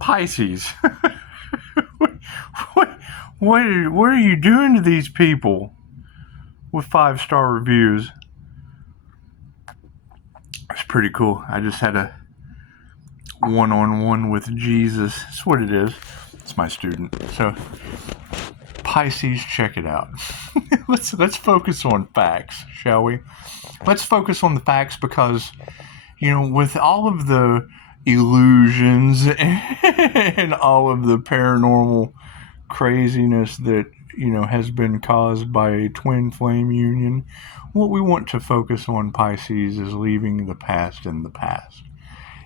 Pisces. what are you doing to these people with 5-star reviews? It's pretty cool. I just had a one-on-one with Jesus. That's what it is. It's my student. So Pisces, check it out. Let's focus on facts, shall we? Let's focus on the facts because, with all of the illusions and all of the paranormal craziness that, has been caused by a twin flame union, what we want to focus on, Pisces, is leaving the past in the past.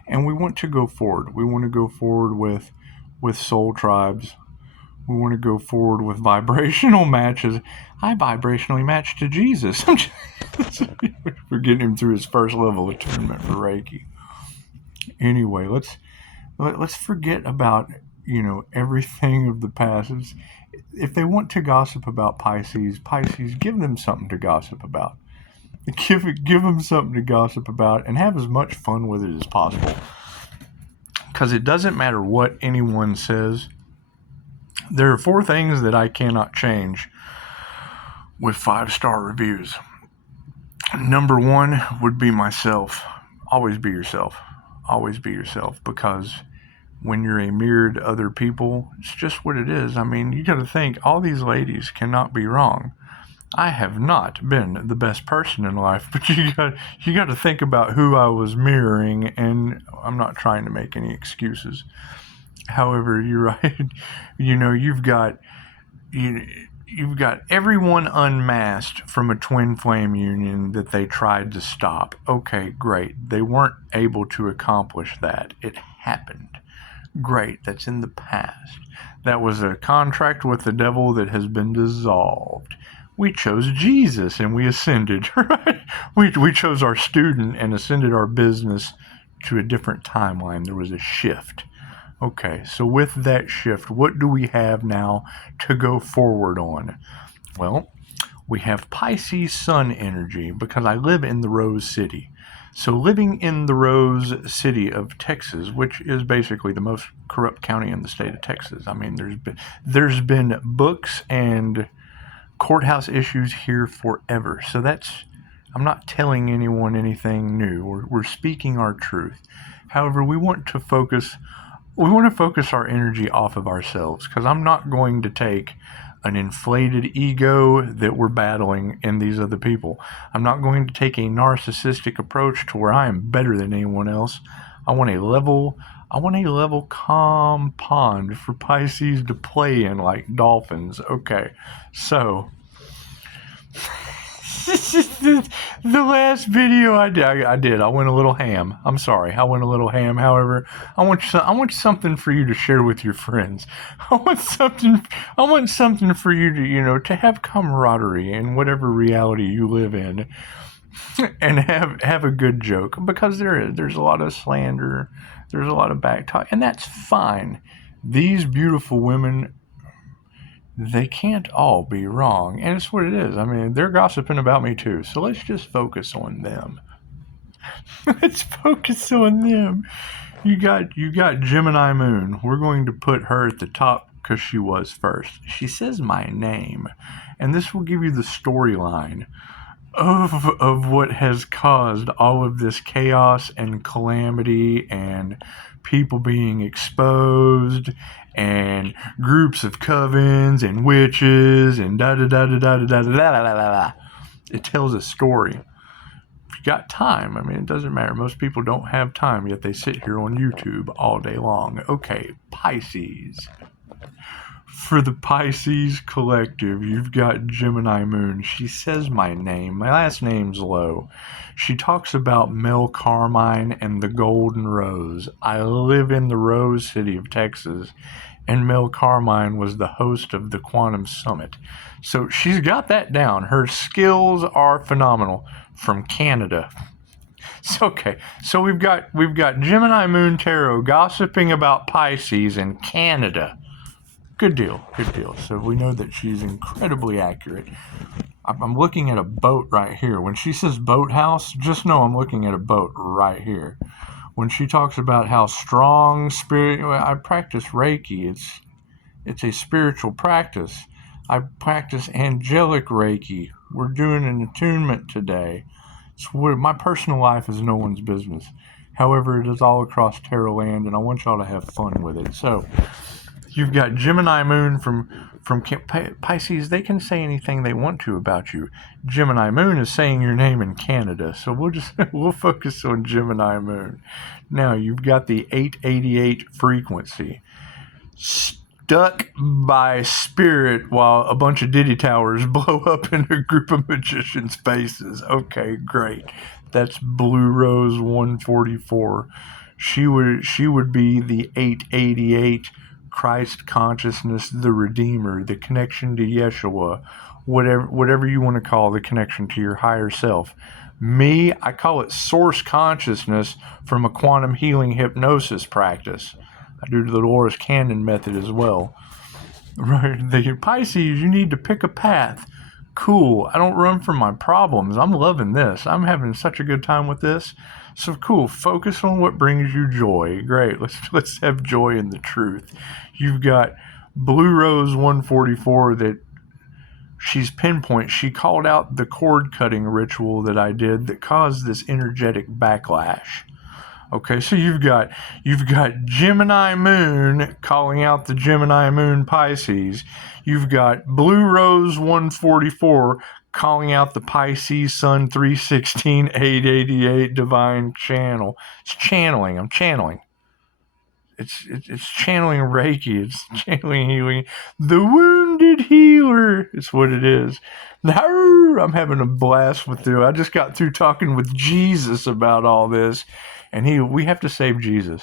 And we want to go forward. We want to go forward with soul tribes. We want to go forward with vibrational matches. I vibrationally match to Jesus. We're getting him through his first level attunement for Reiki. Anyway, let's forget about, everything of the past. If they want to gossip about Pisces, give them something to gossip about. Give them something to gossip about and have as much fun with it as possible. Because it doesn't matter what anyone says. There are 4 things that I cannot change with 5-star reviews. Number 1 would be myself. Always be yourself. Always be yourself, because when you're a mirror to other people, it's just what it is. I mean, you got to think, all these ladies cannot be wrong. I have not been the best person in life, but you got to think about who I was mirroring, and I'm not trying to make any excuses. However, you're right. You've got everyone unmasked from a twin flame union that they tried to stop. Okay, great. They weren't able to accomplish that. It happened. Great. That's in the past. That was a contract with the devil that has been dissolved. We chose Jesus and we ascended, right? We chose our student and ascended our business to a different timeline. There was a shift. Okay, so with that shift, what do we have now to go forward on? Well, we have Pisces sun energy, because I live in the Rose City. So living in the Rose City of Texas, which is basically the most corrupt county in the state of Texas. I mean, there's been books and courthouse issues here forever. So I'm not telling anyone anything new. We're speaking our truth. However, we want to focus our energy off of ourselves, because I'm not going to take an inflated ego that we're battling in these other people. I'm not going to take a narcissistic approach to where I am better than anyone else. I want a level, calm pond for Pisces to play in like dolphins. Okay, so the last video I did. I went a little ham. I'm sorry. I went a little ham. However, I want something for you to share with your friends. I want something for you to, to have camaraderie in whatever reality you live in, and have a good joke, because there's a lot of slander, there's a lot of back talk, and that's fine. These beautiful women, they can't all be wrong, and it's what it is. I mean, they're gossiping about me too, so let's just focus on them. Let's focus on them. You got Gemini Moon. We're going to put her at the top because she was first. She says my name, and this will give you the storyline of what has caused all of this chaos and calamity and people being exposed and groups of covens and witches and da da da da da da da da da da. It tells a story. If you got time, I mean, it doesn't matter. Most people don't have time, yet they sit here on YouTube all day long. Okay, Pisces. For the Pisces collective, you've got Gemini Moon. She says my name. My last name's Lowe. She talks about Mel Carmine and the Golden Rose. I live in the Rose City of Texas, and Mel Carmine was the host of the Quantum Summit. So she's got that down. Her skills are phenomenal. From Canada. So we've got Gemini Moon Tarot gossiping about Pisces in Canada. Good deal. So we know that she's incredibly accurate. I'm looking at a boat right here. When she says boathouse, just know I'm looking at a boat right here. when she talks about how strong spirit, I practice Reiki. It's a spiritual practice. I practice angelic Reiki. We're doing an attunement today. My personal life is no one's business. However, it is all across Terra Land, and I want y'all to have fun with it. So, you've got Gemini Moon from Pisces. They can say anything they want to about you. Gemini Moon is saying your name in Canada, so we'll focus on Gemini Moon. Now, you've got the 888 frequency. Stuck by spirit while a bunch of Diddy Towers blow up in a group of magicians' faces. Okay, great. That's Blue Rose 144. She would be the 888 Christ consciousness, the Redeemer, the connection to Yeshua, whatever you want to call the connection to your higher self. Me, I call it source consciousness from a quantum healing hypnosis practice. I do the Dolores Cannon method as well. Right, the Pisces, you need to pick a path. Cool. I don't run from my problems. I'm loving this. I'm having such a good time with this. So cool. Focus on what brings you joy. Great. Let's have joy in the truth. You've got Blue Rose 144 that she's pinpoint. She called out the cord cutting ritual that I did that caused this energetic backlash. Okay, so you've got Gemini Moon calling out the Gemini Moon Pisces. You've got Blue Rose 144 calling out the Pisces Sun 316 888 Divine Channel. It's channeling. I'm channeling. It's channeling Reiki. It's channeling healing. The wounded healer. It's what it is. Now I'm having a blast with you. I just got through talking with Jesus about all this, and we have to save Jesus.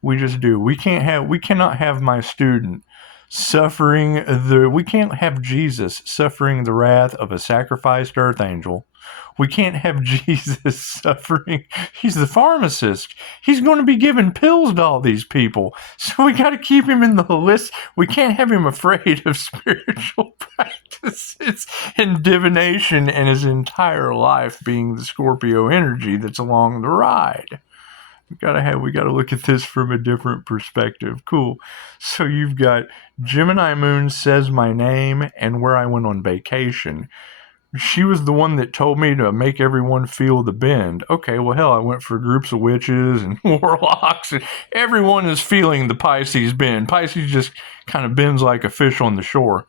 We just do. We cannot have my student we can't have Jesus suffering the wrath of a sacrificed earth angel. We can't have Jesus suffering. He's the pharmacist. He's going to be giving pills to all these people. So we got to keep him in the list. We can't have him afraid of spiritual practices and divination and his entire life being the Scorpio energy that's along the ride. We gotta look at this from a different perspective. Cool. So you've got Gemini Moon says my name and where I went on vacation. She was the one that told me to make everyone feel the bend. Okay, well, hell, I went for groups of witches and warlocks, and everyone is feeling the Pisces bend. Pisces just kind of bends like a fish on the shore.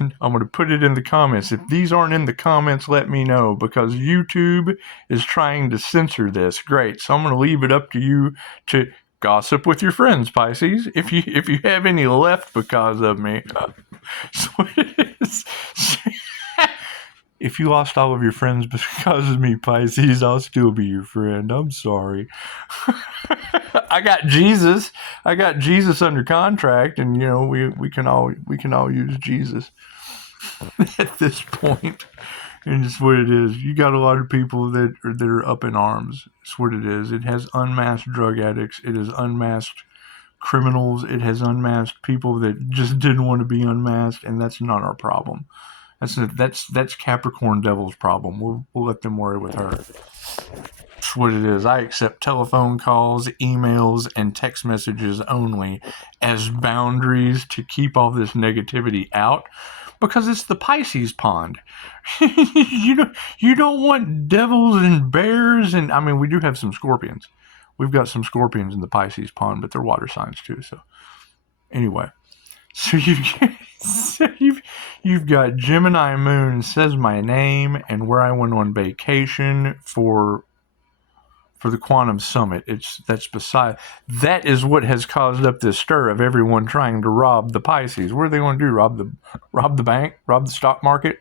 I'm going to put it in the comments. If these aren't in the comments, let me know, because YouTube is trying to censor this. Great. So I'm going to leave it up to you to gossip with your friends, Pisces. If you have any left because of me. So it is. If you lost all of your friends because of me, Pisces, I'll still be your friend. I'm sorry. I got Jesus under contract, and we can all use Jesus at this point. And it's what it is. You got a lot of people that are up in arms. It's what it is. It has unmasked drug addicts. It has unmasked criminals. It has unmasked people that just didn't want to be unmasked, and that's not our problem. That's Capricorn Devil's problem. We'll let them worry with her. That's what it is. I accept telephone calls, emails, and text messages only as boundaries to keep all this negativity out, because it's the Pisces pond. You don't want devils and bears, and I mean, we do have some scorpions. We've got some scorpions in the Pisces pond, but they're water signs too. So anyway. So you've got Gemini Moon says my name and where I went on vacation for the Quantum Summit. That is what has caused up this stir of everyone trying to rob the Pisces. What are they going to do? Rob the bank? Rob the stock market?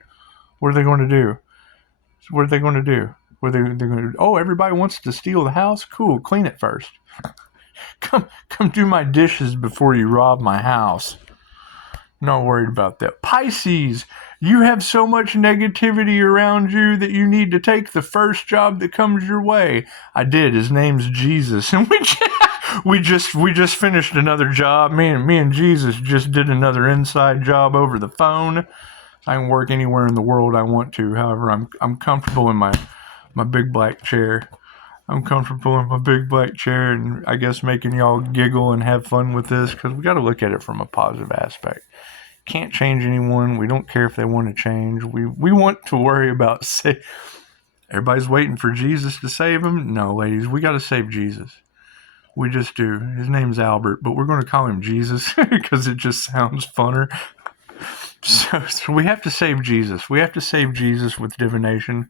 What are they going to do? What are they going to do? They're going to? Oh, everybody wants to steal the house? Cool, clean it first. Come do my dishes before you rob my house. Not worried about that. Pisces, you have so much negativity around you that you need to take the first job that comes your way. I did. His name's Jesus, and we just finished another job. Me and Jesus just did another inside job over the phone. I can work anywhere in the world I want to. However, I'm comfortable in my big black chair. I'm comfortable in my big black chair and I guess making y'all giggle and have fun with this because we got to look at it from a positive aspect. Can't change anyone. We don't care if they want to change. We want to worry about everybody's waiting for Jesus to save them. No, ladies, we got to save Jesus. We just do. His name's Albert, but we're going to call him Jesus because it just sounds funner. So we have to save Jesus. We have to save Jesus with divination.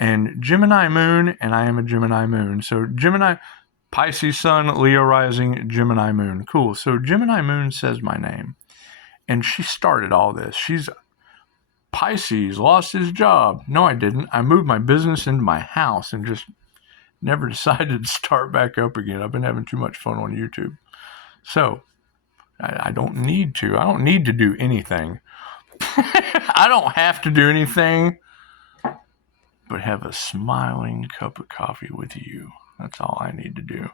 And Gemini moon, and I am a Gemini moon. So Gemini, Pisces sun, Leo rising, Gemini moon. Cool. So Gemini moon says my name. And she started all this. She's Pisces, lost his job. No, I didn't. I moved my business into my house and just never decided to start back up again. I've been having too much fun on YouTube. So I don't need to. I don't need to do anything. I don't have to do anything but have a smiling cup of coffee with you. That's all I need to do.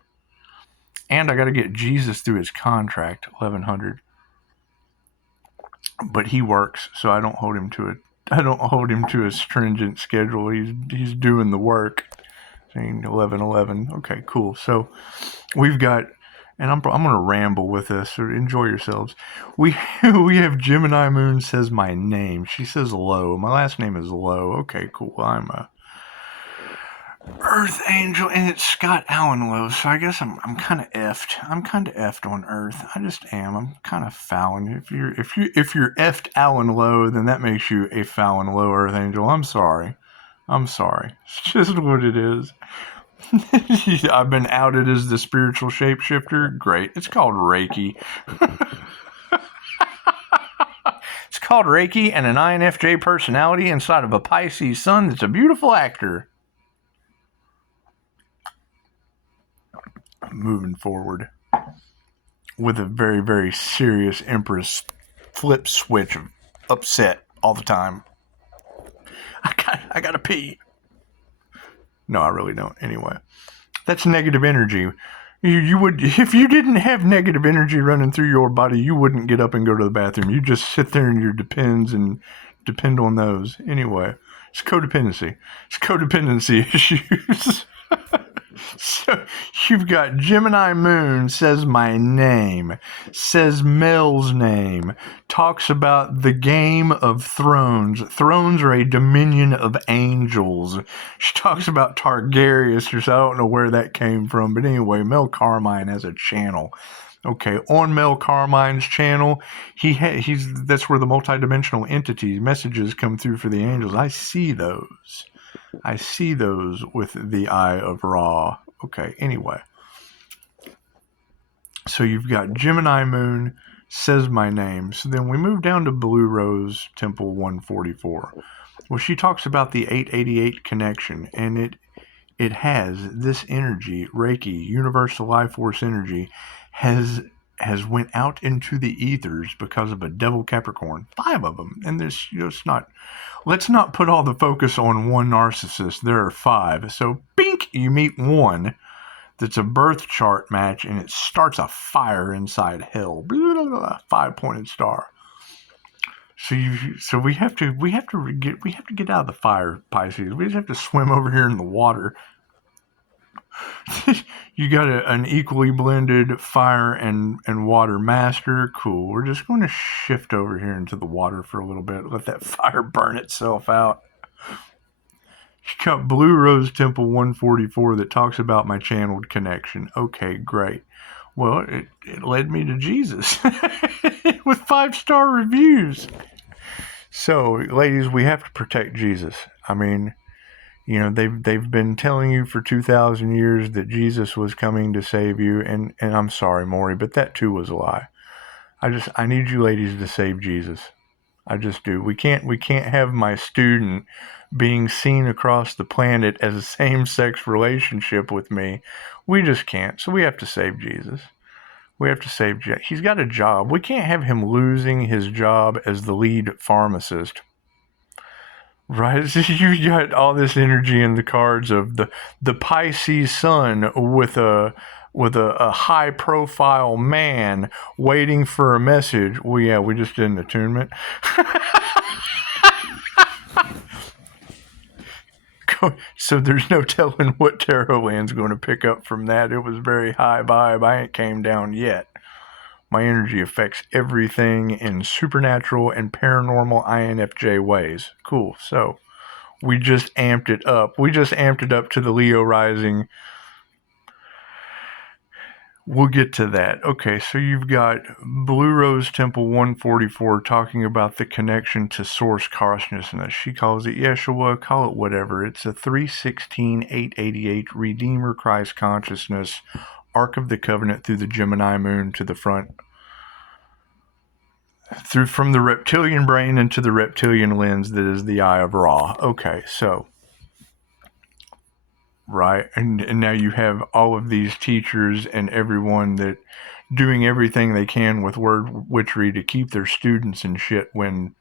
And I got to get Jesus through his contract, 1100. But he works, so I don't hold him to a stringent schedule. He's doing the work. Saying 1111. Okay, cool. So we've got, and I'm going to ramble with this, so enjoy yourselves. We have Gemini moon says my name. She says Low. My last name is Low. Okay, cool. I'm a Earth angel, and it's Scott Allen Low. So I guess I'm kind of effed. I'm kind of effed on Earth. I just am. I'm kind of fouling. If you're effed Allen Low, then that makes you a Fallon Low Earth angel. I'm sorry. It's just what it is. I've been outed as the spiritual shapeshifter. Great. It's called Reiki. It's called Reiki and an INFJ personality inside of a Pisces sun that's a beautiful actor. Moving forward with a very, very serious Empress flip switch of upset all the time. I gotta pee. No, I really don't. Anyway, that's negative energy. You would, if you didn't have negative energy running through your body, you wouldn't get up and go to the bathroom. You just sit there in your depends and depend on those. Anyway, it's codependency. It's codependency issues. So you've got Gemini moon says my name, says Mel's name, talks about the Game of Thrones. Thrones are a dominion of angels. She talks about Targaryens, so I don't know where that came from, but anyway, Mel Carmine has a channel. Okay, on Mel Carmine's channel, that's where the multidimensional entities messages come through for the angels. I see those with the eye of Ra. Okay, anyway. So you've got Gemini moon says my name. So then we move down to Blue Rose Temple 144. Well, she talks about the 888 connection, and it has this energy, Reiki, universal life force energy, has went out into the ethers because of a devil Capricorn. 5 of them. And there's, it's not, let's not put all the focus on one narcissist. There are 5. So, bink, you meet one that's a birth chart match, and it starts a fire inside hell. Blah, blah, blah, 5-pointed star. So we have to get out of the fire, Pisces. We just have to swim over here in the water. You got an equally blended fire and water master. Cool. We're just going to shift over here into the water for a little bit. Let that fire burn itself out. You got Blue Rose Temple 144 that talks about my channeled connection. Okay, great. Well, it led me to Jesus with 5-star reviews. So, ladies, we have to protect Jesus. I mean, you know, they've been telling you for 2,000 years that Jesus was coming to save you, and I'm sorry, Maury, but that too was a lie. I need you ladies to save Jesus. I just do. We can't have my student being seen across the planet as a same-sex relationship with me. We just can't. So we have to save Jesus. We have to save Jesus. He's got a job. We can't have him losing his job as the lead pharmacist. Right? You got all this energy in the cards of the Pisces sun with a high profile man waiting for a message. Well, yeah, we just did an attunement. So there's no telling what tarot land's going to pick up from that. It was very high vibe. I ain't came down yet. My energy affects everything in supernatural and paranormal INFJ ways. Cool. So we just amped it up. We just amped it up to the Leo rising. We'll get to that. Okay, so you've got Blue Rose Temple 144 talking about the connection to source consciousness. She calls it Yeshua, call it whatever. It's a 316-888 Redeemer Christ consciousness, Ark of the Covenant through the Gemini moon to the front. Through from the reptilian brain into the reptilian lens that is the eye of Ra. Okay, so right, and now you have all of these teachers and everyone that doing everything they can with word witchery to keep their students and shit when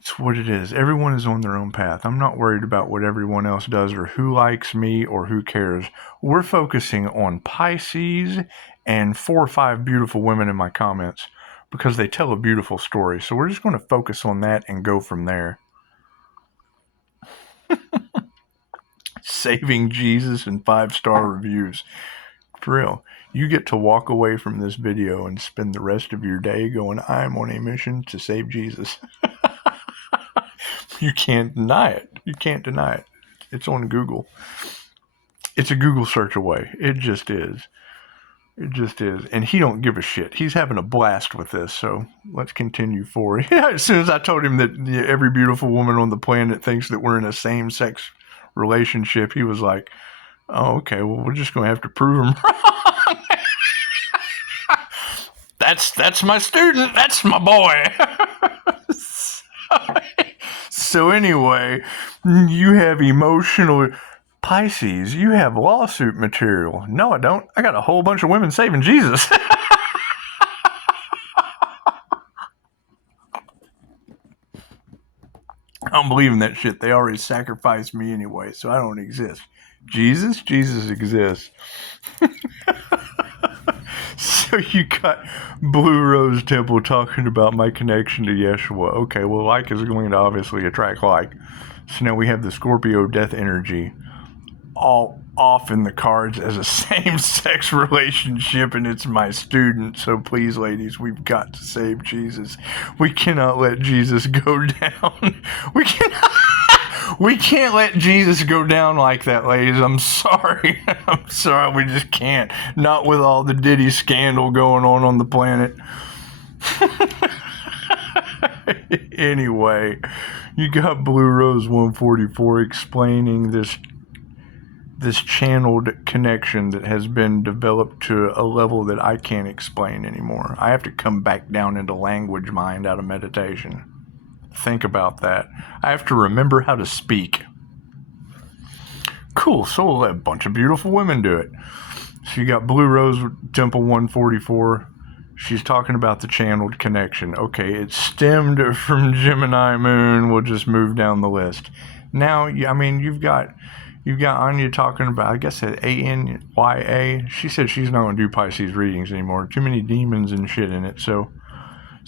it's what it is. Everyone is on their own path. I'm not worried about what everyone else does or who likes me or who cares. We're focusing on Pisces and 4 or 5 beautiful women in my comments because they tell a beautiful story. So we're just going to focus on that and go from there. Saving Jesus and 5-star reviews. For real. You get to walk away from this video and spend the rest of your day going, I'm on a mission to save Jesus. You can't deny it. You can't deny it. It's on Google. It's a Google search away. It just is. It just is. And he don't give a shit. He's having a blast with this, so let's continue forward. Yeah, as soon as I told him that every beautiful woman on the planet thinks that we're in a same-sex relationship, he was like, oh, okay, well, we're just going to have to prove him wrong. That's my student. That's my boy. So anyway, you have emotional... Pisces, you have lawsuit material. No, I don't. I got a whole bunch of women saving Jesus. I'm believing that shit. They already sacrificed me anyway, so I don't exist. Jesus exists. So you got Blue Rose Temple talking about my connection to Yeshua. Okay, well, like is going to obviously attract like. So now we have the Scorpio death energy all off in the cards as a same-sex relationship, and it's my student. So please, ladies, we've got to save Jesus. We cannot let Jesus go down. We can't let Jesus go down like that, ladies. I'm sorry. I'm sorry. We just can't. Not with all the Diddy scandal going on the planet. Anyway, you got Blue Rose 144 explaining this channeled connection that has been developed to a level that I can't explain anymore. I have to come back down into language mind out of meditation. Think about that. I have to remember how to speak. Cool, so we'll let a bunch of beautiful women do it. So you got Blue Rose Temple 144. She's talking about the channeled connection. Okay, it stemmed from Gemini Moon. We'll just move down the list. Now, I mean, you've got Anya talking about, I guess, ANYA. She said she's not going to do Pisces readings anymore. Too many demons and shit in it. So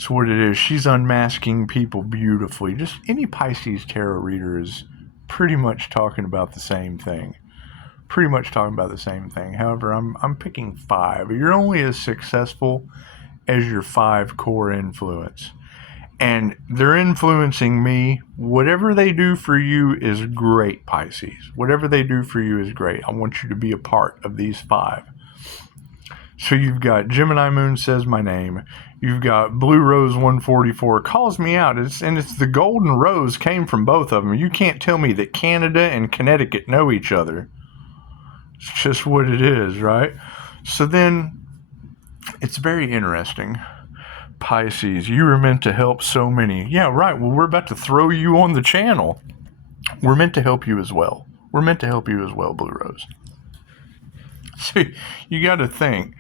what it is, she's unmasking people beautifully. Just any Pisces tarot reader is pretty much talking about the same thing. However, I'm picking 5. You're only as successful as your 5 core influence. And they're influencing me. Whatever they do for you is great, Pisces. Whatever they do for you is great. I want you to be a part of these 5. So you've got Gemini Moon says my name. You've got Blue Rose 144 calls me out. It's the golden rose came from both of them. You can't tell me that Canada and Connecticut know each other. It's just what it is, right? So then it's very interesting. Pisces, you were meant to help so many. Yeah, right. Well, we're about to throw you on the channel. We're meant to help you as well. Blue Rose. So you got to think.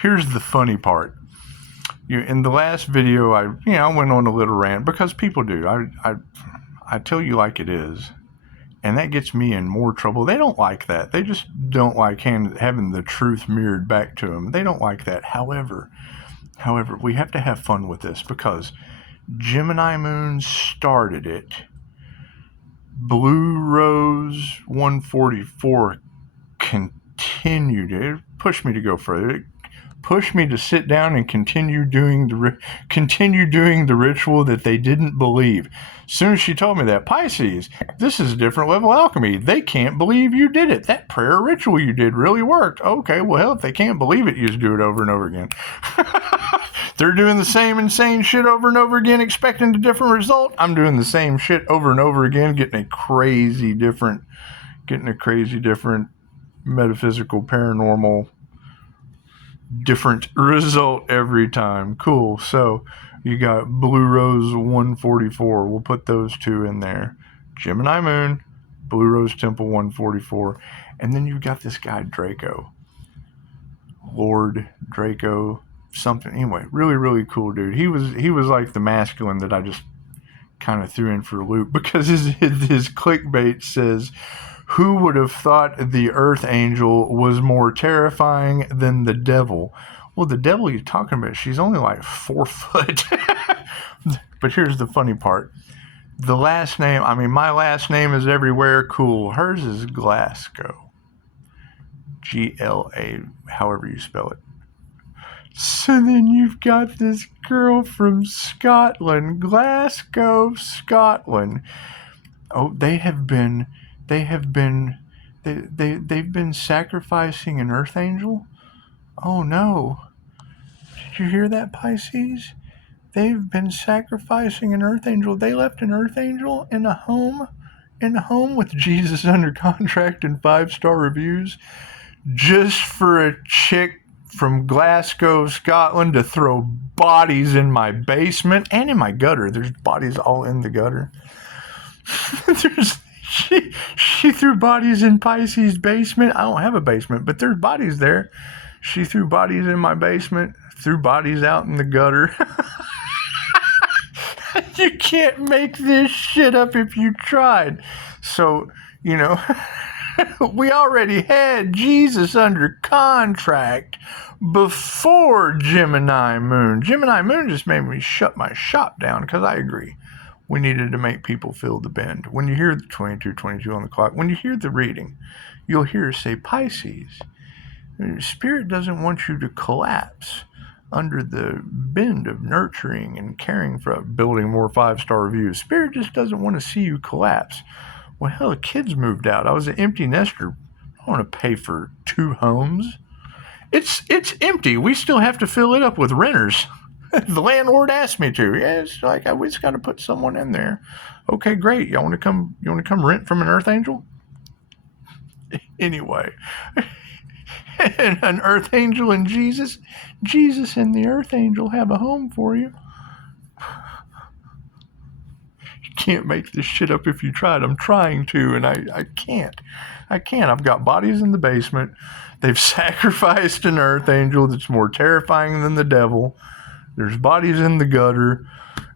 Here's the funny part. In the last video, I went on a little rant because people do. I tell you like it is, and that gets me in more trouble. They don't like that. They just don't like having the truth mirrored back to them. They don't like that. However, we have to have fun with this because Gemini Moon started it Blue Rose 144 continued. It pushed me to go further. It pushed me to sit down and continue doing the ritual that they didn't believe. As soon as she told me that, Pisces, this is a different level of alchemy. They can't believe you did it. That prayer ritual you did really worked. Okay, well, hell, if they can't believe it, you just do it over and over again. They're doing the same insane shit over and over again, expecting a different result. I'm doing the same shit over and over again, getting a crazy different metaphysical, paranormal, different result every time. Cool. So you got Blue Rose 144. We'll put those two in there. Gemini Moon, Blue Rose Temple 144. And then you've got this guy Draco. Lord Draco something. Anyway, really, really cool dude. He was like the masculine that I just kind of threw in for a loop, because his clickbait says, who would have thought the Earth Angel was more terrifying than the devil? Well, the devil you're talking about, she's only like 4 foot. But here's the funny part. The last name, my last name is everywhere. Cool. Hers is Glasgow. G-L-A, however you spell it. So then you've got this girl from Scotland, Glasgow, Scotland. Oh, they've been sacrificing an earth angel? Oh no. Did you hear that, Pisces? They've been sacrificing an earth angel. They left an earth angel in a home with Jesus under contract and 5-star reviews, just for a chick from Glasgow, Scotland to throw bodies in my basement and in my gutter. There's bodies all in the gutter. She threw bodies in Pisces' basement. I don't have a basement, but there's bodies there. She threw bodies in my basement, threw bodies out in the gutter. You can't make this shit up if you tried. So, we already had Jesus under contract before Gemini Moon. Gemini Moon just made me shut my shop down, because I agree. We needed to make people feel the bend. When you hear the 22:22 on the clock, when you hear the reading, you'll hear it say, Pisces, Spirit doesn't want you to collapse under the bend of nurturing and caring for building more 5-star reviews. Spirit just doesn't want to see you collapse. Well, hell, the kids moved out. I was an empty nester. I don't want to pay for 2 homes. It's empty. We still have to fill it up with renters. The landlord asked me to. Yeah, it's like we just got to put someone in there. Okay, great. You want to come rent from an Earth Angel? Anyway, an Earth Angel and Jesus and the Earth Angel have a home for you. You can't make this shit up if you tried. I'm trying to, and I can't. I've got bodies in the basement. They've sacrificed an Earth Angel that's more terrifying than the devil. There's bodies in the gutter.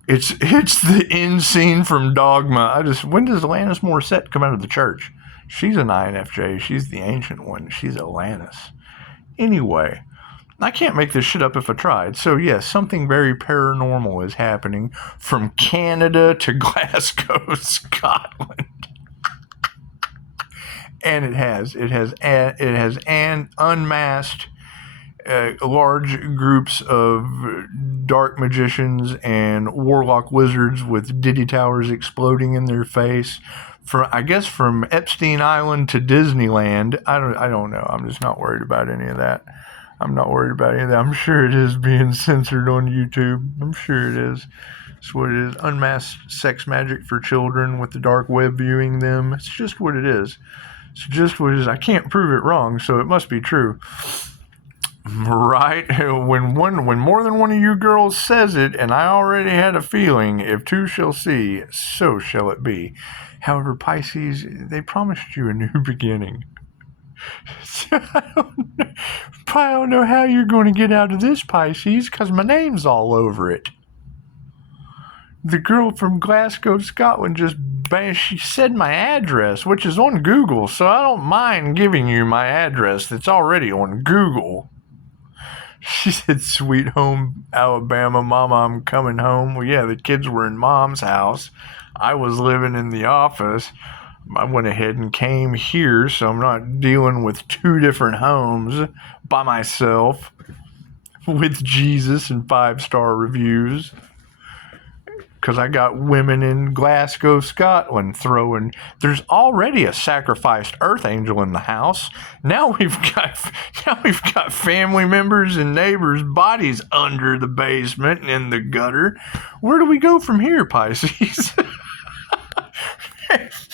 It's the end scene from Dogma. When does Alanis Morissette come out of the church? She's an INFJ. She's the ancient one. She's Alanis. Anyway, I can't make this shit up if I tried. So yes, something very paranormal is happening from Canada to Glasgow, Scotland. And it has unmasked large groups of dark magicians and warlock wizards with Diddy towers exploding in their face. From Epstein Island to Disneyland. I don't know. I'm just not worried about any of that. I'm sure it is being censored on YouTube. I'm sure it is. It's what it is. Unmasked sex magic for children with the dark web viewing them. It's just what it is. I can't prove it wrong, so it must be true. Right? When more than one of you girls says it, and I already had a feeling, if 2 shall see, so shall it be. However, Pisces, they promised you a new beginning. So I don't know how you're going to get out of this, Pisces, because my name's all over it. The girl from Glasgow, Scotland, she said my address, which is on Google, so I don't mind giving you my address that's already on Google. She said, "Sweet home Alabama, Mama, I'm coming home." Well, yeah, the kids were in Mom's house. I was living in the office. I went ahead and came here, so I'm not dealing with two different homes by myself with Jesus and 5-star reviews. Because I got women in Glasgow, Scotland throwing. There's already a sacrificed earth angel in the house. Now we've got family members and neighbors' bodies under the basement and in the gutter. Where do we go from here, Pisces?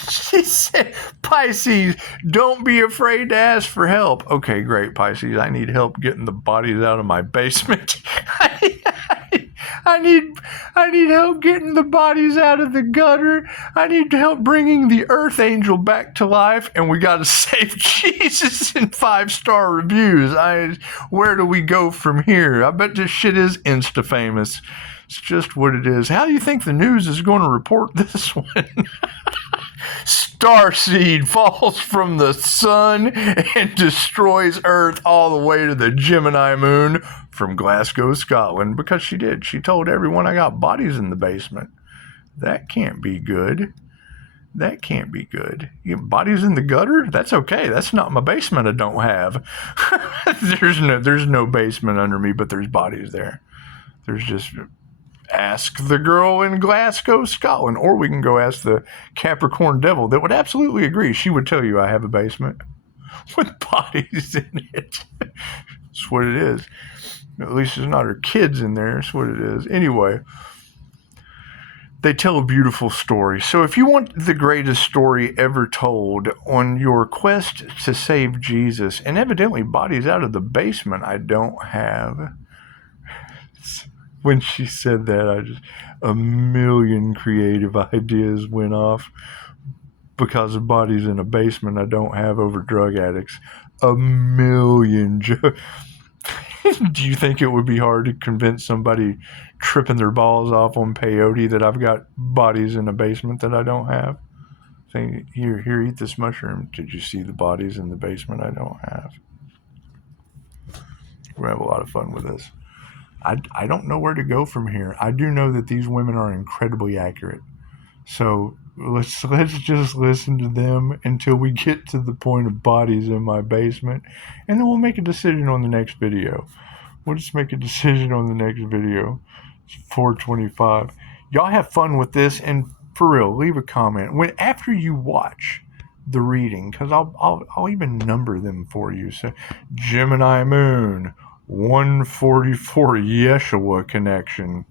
She said, "Pisces, don't be afraid to ask for help." Okay, great, Pisces. I need help getting the bodies out of my basement. I need help getting the bodies out of the gutter. I need help bringing the earth angel back to life, and we got to save Jesus in 5-star reviews. Where do we go from here? I bet this shit is insta famous. It's just what it is. How do you think the news is going to report this one? Starseed falls from the sun and destroys Earth all the way to the Gemini moon from Glasgow, Scotland, because she did. She told everyone I got bodies in the basement. That can't be good. That can't be good. You have bodies in the gutter? That's okay. That's not my basement I don't have. There's no basement under me, but there's bodies there. There's just... Ask the girl in Glasgow, Scotland, or we can go ask the Capricorn devil that would absolutely agree. She would tell you I have a basement with bodies in it. That's what it is. At least there's not her kids in there. That's what it is. Anyway, they tell a beautiful story. So if you want the greatest story ever told on your quest to save Jesus, and evidently bodies out of the basement I don't have... When she said that, a million creative ideas went off because of bodies in a basement I don't have over drug addicts. A million. Do you think it would be hard to convince somebody tripping their balls off on peyote that I've got bodies in a basement that I don't have? Saying, here, eat this mushroom. Did you see the bodies in the basement I don't have? We're going to have a lot of fun with this. I don't know where to go from here. I do know that these women are incredibly accurate. So let's just listen to them until we get to the point of bodies in my basement. And then we'll make a decision on the next video. We'll just make a decision on the next video. It's 4:25. Y'all have fun with this, and for real, leave a comment after you watch the reading, because I'll even number them for you. So Gemini Moon, 144 Yeshua connection.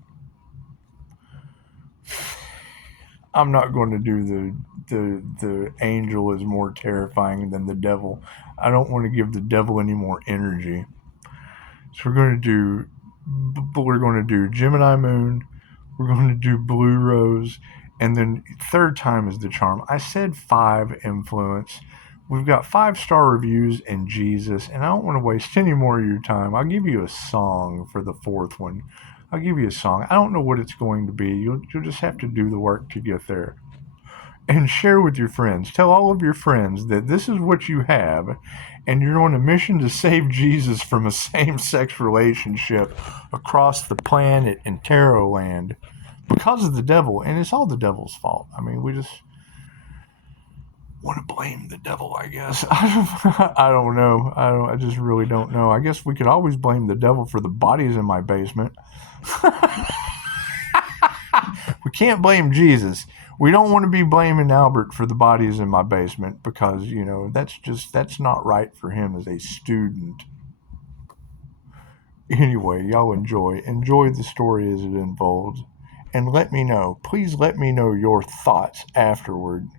I'm not going to do the angel is more terrifying than the devil. I don't want to give the devil any more energy. So we're going to do Gemini Moon. We're going to do Blue Rose, and then third time is the charm. I said 5 influence. We've got 5-star reviews and Jesus, and I don't want to waste any more of your time. I'll give you a song for the 4th one. I'll give you a song. I don't know what it's going to be. You'll just have to do the work to get there. And share with your friends. Tell all of your friends that this is what you have, and you're on a mission to save Jesus from a same-sex relationship across the planet in Tarot land because of the devil, and it's all the devil's fault. I mean, we just want to blame the devil, I guess. I don't know. I just really don't know. I guess we could always blame the devil for the bodies in my basement. We can't blame Jesus. We don't want to be blaming Albert for the bodies in my basement because, that's not right for him as a student. Anyway, y'all enjoy the story as it unfolds, and please let me know your thoughts afterward.